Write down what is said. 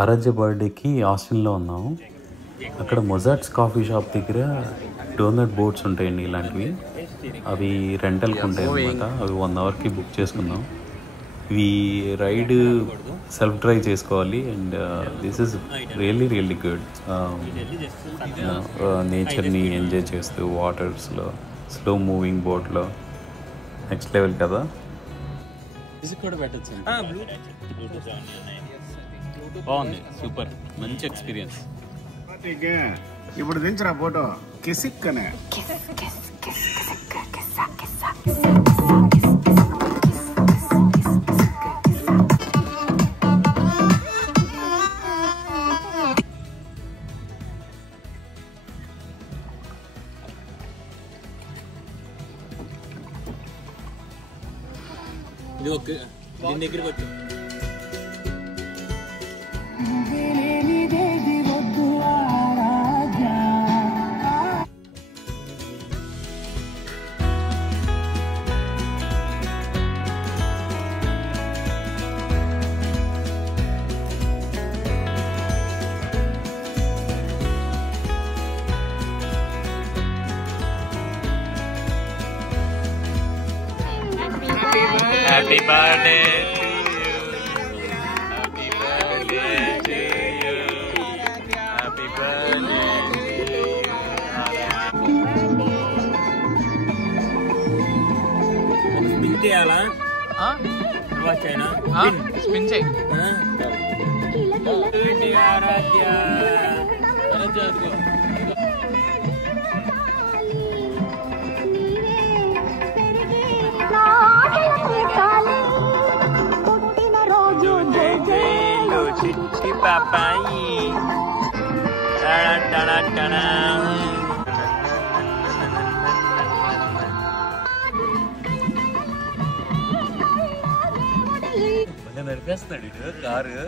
ఆరాధ్య బర్త్డేకి ఆస్టిన్లో ఉన్నాము. అక్కడ మొజాట్స్ కాఫీ షాప్ దగ్గర డోనట్ బోట్స్ ఉంటాయండి ఇలాంటివి. అవి రెంటల్కి ఉంటాయి అన్నమాట. అవి 1 అవర్కి బుక్ చేసుకున్నాం. ఇవి రైడ్ సెల్ఫ్ డ్రైవ్ చేసుకోవాలి. And this is really good. నేచర్ని ఎంజాయ్ చేస్తూ వాటర్స్లో స్లో మూవింగ్ బోట్లో నెక్స్ట్ లెవెల్ కదా. బాగుంది, సూపర్, మంచి ఎక్స్పీరియన్స్. ఇప్పుడు దించరా ఫోటో కిసిక్కనే. ఇది ఓకే, దీని దగ్గరికి వచ్చాం. Happy birthday to you. Happy birthday to you. Happy birthday to you. ఒక స్పిన్ చేయాలా? వచ్చాయినా స్పిన్ చేయి. ఆరాధ్య చిట్టి పాపాయి నడిపేస్తున్నాడు ఇటు కారు.